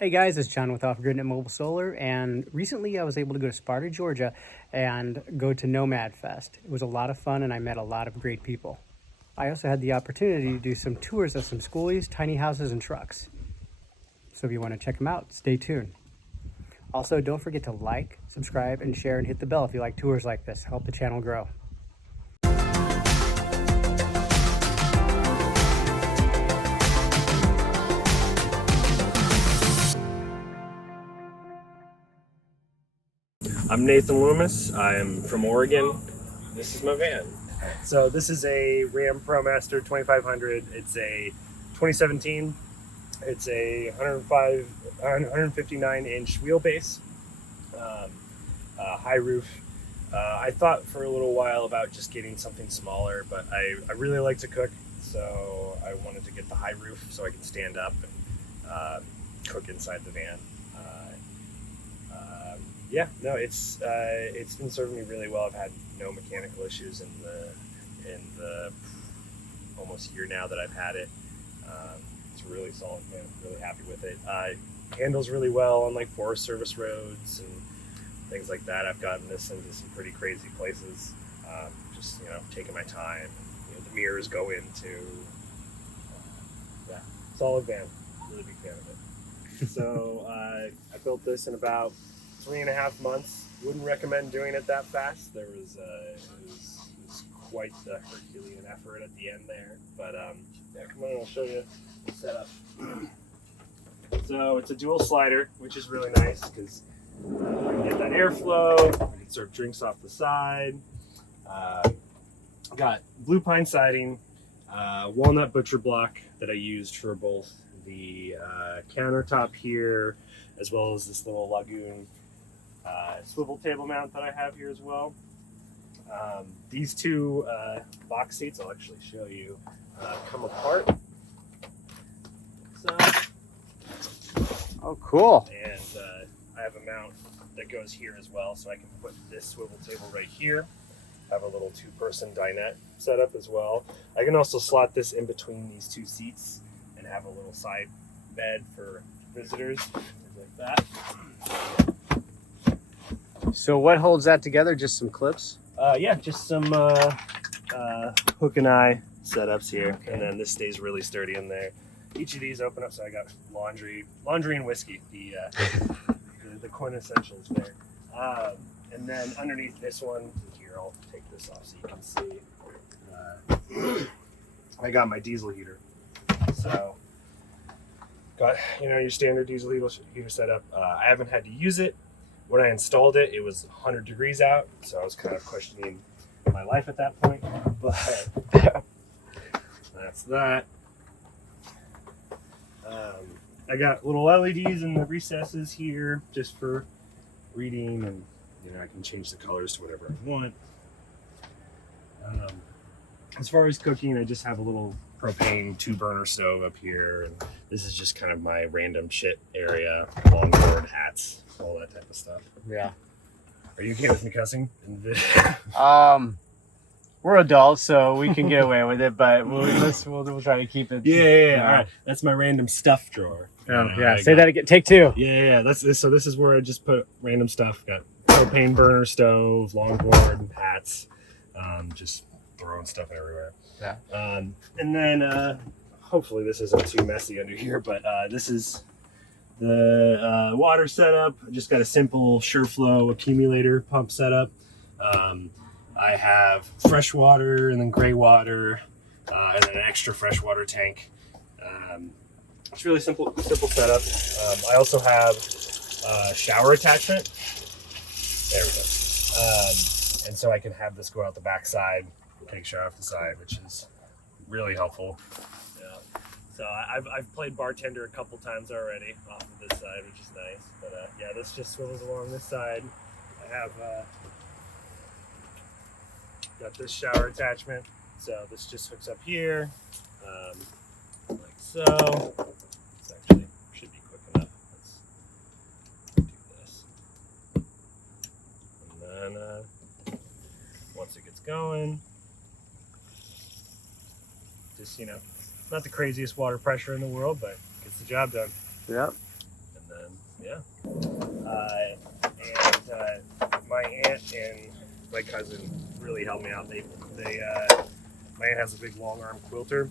Hey guys, it's John with Gridin Mobile Solar, and recently I was able to go to Sparta, Georgia, and go to Nomad Fest. It was a lot of fun, and I met a lot of great people. I also had the opportunity to do some tours of some schoolies, tiny houses, and trucks. So if you want to check them out, stay tuned. Also, don't forget to like, subscribe, and share, and hit the bell if you like tours like this. Help the channel grow. I'm Nathan Loomis. I'm from Oregon. This is my van. So this is a Ram ProMaster 2500. It's a 2017. It's a 159-inch wheelbase, high roof. I thought for a little while about just getting something smaller, but I really like to cook, so I wanted to get the high roof so I can stand up and cook inside the van. Yeah, no, it's been serving me really well. I've had no mechanical issues in the almost year now that I've had it. It's really solid, man. Really happy with it. Handles really well on like Forest Service roads and things like that. I've gotten this into some pretty crazy places. Just taking my time. The mirrors go into. Yeah, solid van. Really big fan of it. So I built this in about 3.5 months. Wouldn't recommend doing it that fast. It was quite the Herculean effort at the end there. But yeah, come on, I'll show you the setup. So it's a dual slider, which is really nice because I can get that airflow. I can serve drinks off the side. Got blue pine siding, walnut butcher block that I used for both the countertop here, as well as this little lagoon swivel table mount that I have here as well. These two box seats, I'll actually show you, come apart. So, Oh, cool. and I have a mount that goes here as well, so I can put this swivel table right here. Have a little two-person dinette set up as well. I can also slot this in between these two seats and have a little side bed for visitors, things like that. So what holds that together? Just some clips? Yeah, just some hook and eye setups here, and then this stays really sturdy in there. Each of these open up, so I got laundry and whiskey, the quintessentials there. And then underneath this one, here I'll take this off so you can see. I got my diesel heater, so got your standard diesel heater setup. I haven't had to use it. When I installed it, it was 100 degrees out, so I was kind of questioning my life at that point. But that's that. I got little LEDs in the recesses here just for reading, and I can change the colors to whatever I want. As far as cooking, I just have a little propane 2-burner stove up here, and this is just kind of my random shit area, longboard, hats, all that type of stuff. Yeah. Are you okay with me cussing? We're adults, so we can get away with it, but we'll try to keep it. Yeah. All right. That's my random stuff drawer. Say that again. Take two. Yeah. This is where I just put random stuff. Got propane burner stove, longboard, hats, just throwing stuff everywhere. Yeah. And then hopefully this isn't too messy under here, but this is the water setup. I just got a simple SureFlow accumulator pump setup. I have fresh water and then gray water, and then an extra freshwater tank. It's really simple setup. I also have a shower attachment. There we go. And so I can have this go out the back side, take a shower off the side, which is really helpful. Yeah. So I've played bartender a couple times already off of this side, which is nice. But yeah, this just swivels along this side. I have got this shower attachment, so this just hooks up here, like so. This actually should be quick enough. Let's do this, and then once it gets going, just not the craziest water pressure in the world, but gets the job done. Yep. And Yeah. And my aunt and my cousin really helped me out. My aunt has a big long arm quilter,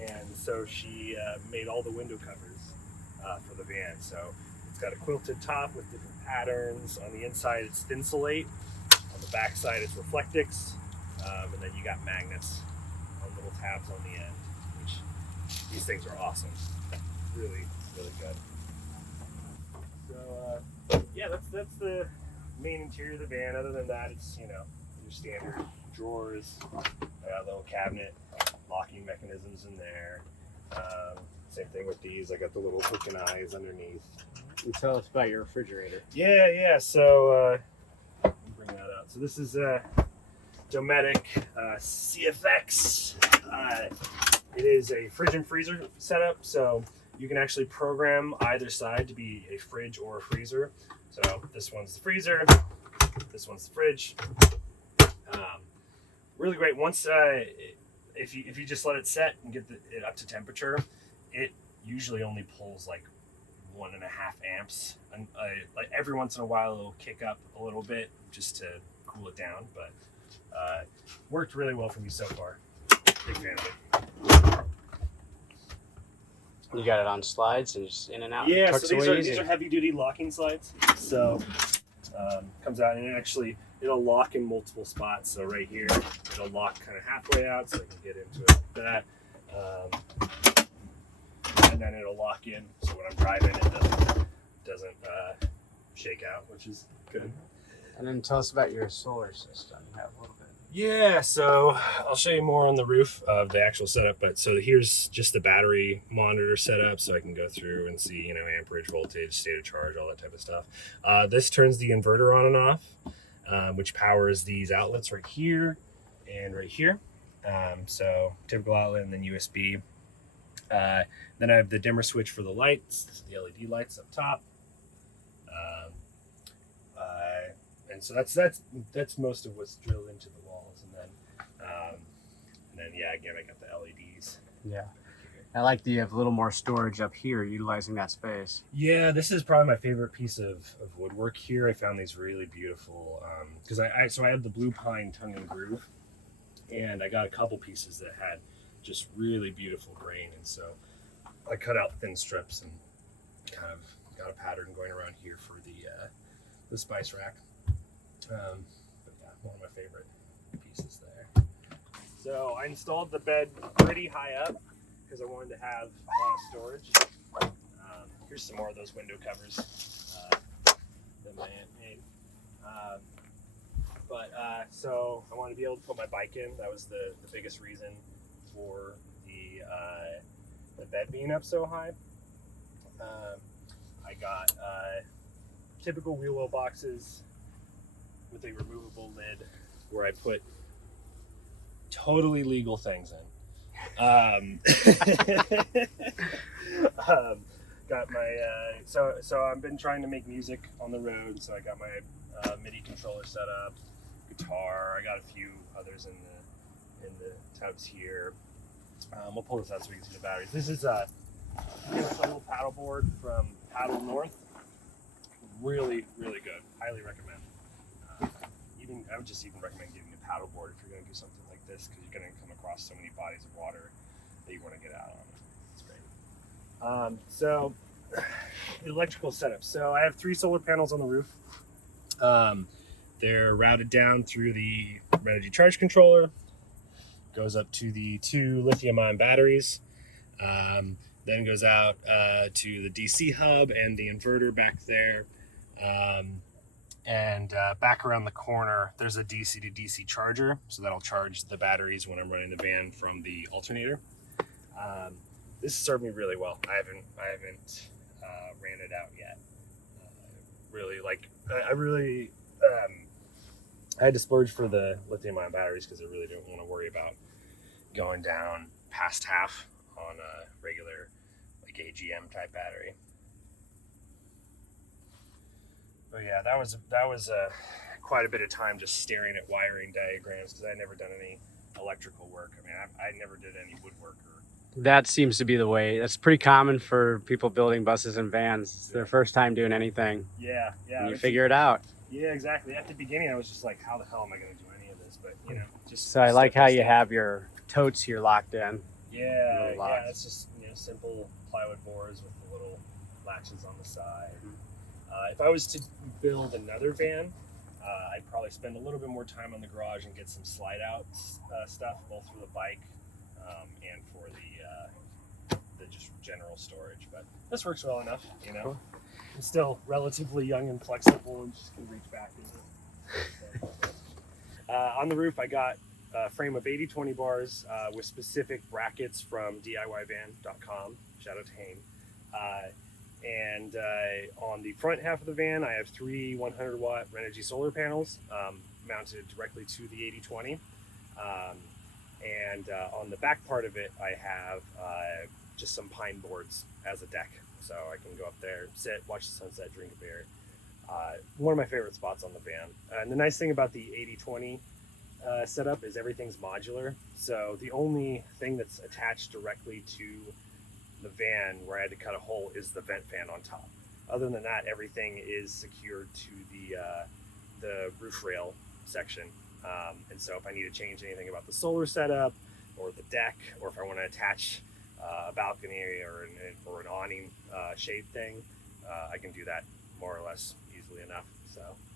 and so she made all the window covers for the van. So it's got a quilted top with different patterns. On the inside, it's Thinsulate. On the back side, it's Reflectix, and then you got magnets on little tabs on the end, which these things are awesome. Really, really good. So yeah, that's the main interior of the van. Other than that, it's your standard drawers, a little cabinet, locking mechanisms in there. Same thing with these. I got the little hook and eyes underneath. And tell us about your refrigerator. Yeah. So let me bring that out. So this is Dometic CFX. It is a fridge and freezer setup. So you can actually program either side to be a fridge or a freezer. So this one's the freezer, this one's the fridge. Really great. Once if you just let it set and get it up to temperature, it usually only pulls like 1.5 amps. And like every once in a while, it'll kick up a little bit just to cool it down. But worked really well for me so far. Big fan of it. You got it on slides and just in and out. Yeah, Tucks so away these are heavy duty locking slides. So comes out and it'll lock in multiple spots. So right here, it'll lock kind of halfway out, so I can get into it like that. And then it'll lock in, so when I'm driving, it doesn't shake out, which is good. And then tell us about your solar system. You have a little bit. Yeah, so I'll show you more on the roof of the actual setup, but so here's just the battery monitor setup, so I can go through and see, amperage, voltage, state of charge, all that type of stuff. This turns the inverter on and off, which powers these outlets right here and right here. So typical outlet and then USB. Then I have the dimmer switch for the lights, the LED lights up top. And so that's most of what's drilled into the walls, and then yeah, again I got the LEDs. Yeah, I like that you have a little more storage up here, utilizing that space. Yeah, this is probably my favorite piece of woodwork here. I found these really beautiful because I had the blue pine tongue and groove, and I got a couple pieces that had just really beautiful grain, and so I cut out thin strips and kind of got a pattern going around here for the spice rack. But yeah, one of my favorite pieces there. So I installed the bed pretty high up because I wanted to have a lot of storage. Here's some more of those window covers that my aunt made. So I wanted to be able to put my bike in. That was the biggest reason for the bed being up so high. I got typical wheel well boxes with a removable lid where I put totally legal things in. Got my so I've been trying to make music on the road, so I got my MIDI controller set up, guitar. I got a few others in the tubs here. We'll pull this out so we can see the batteries. This is a little paddle board from Paddle North. Really, really good. Highly recommend. I would just even recommend getting a paddle board if you're going to do something like this, because you're going to come across so many bodies of water that you want to get out on. It's great. So the electrical setup. So I have 3 solar panels on the roof. They're routed down through the energy charge controller, goes up to the 2 lithium-ion batteries, then goes out to the DC hub and the inverter back there. And back around the corner, there's a DC to DC charger, so that'll charge the batteries when I'm running the van from the alternator. This has served me really well. I haven't ran it out yet. I had to splurge for the lithium-ion batteries because I really didn't want to worry about going down past half on a regular like AGM type battery. But yeah, that was quite a bit of time just staring at wiring diagrams because I'd never done any electrical work. I mean, I never did any woodwork or That seems to be the way. That's pretty common for people building buses and vans. It's their first time doing anything, Yeah, and you it's figure it out. yeah, exactly. At the beginning, I was just like, how the hell am I going to do any of this? But just So I like step by how you step. have your totes here locked in. Yeah, Little yeah. locks. It's just simple plywood boards with the little latches on the side. If I was to build another van, I'd probably spend a little bit more time on the garage and get some slide out stuff, both for the bike and for the just general storage. But this works well enough, Cool. I'm still relatively young and flexible and just can reach back into it. On the roof, I got a frame of 80/20 bars with specific brackets from DIYvan.com. Shout out to Hain. And on the front half of the van, I have 3 100-watt Renogy solar panels mounted directly to the 80/20. And on the back part of it, I have just some pine boards as a deck. So I can go up there, sit, watch the sunset, drink a beer. One of my favorite spots on the van. And the nice thing about the 80/20 setup is everything's modular. So the only thing that's attached directly to the van where I had to cut a hole is the vent fan on top. Other than that, everything is secured to the roof rail section. And so if I need to change anything about the solar setup or the deck, or if I want to attach a balcony or an awning shade thing, I can do that more or less easily enough. So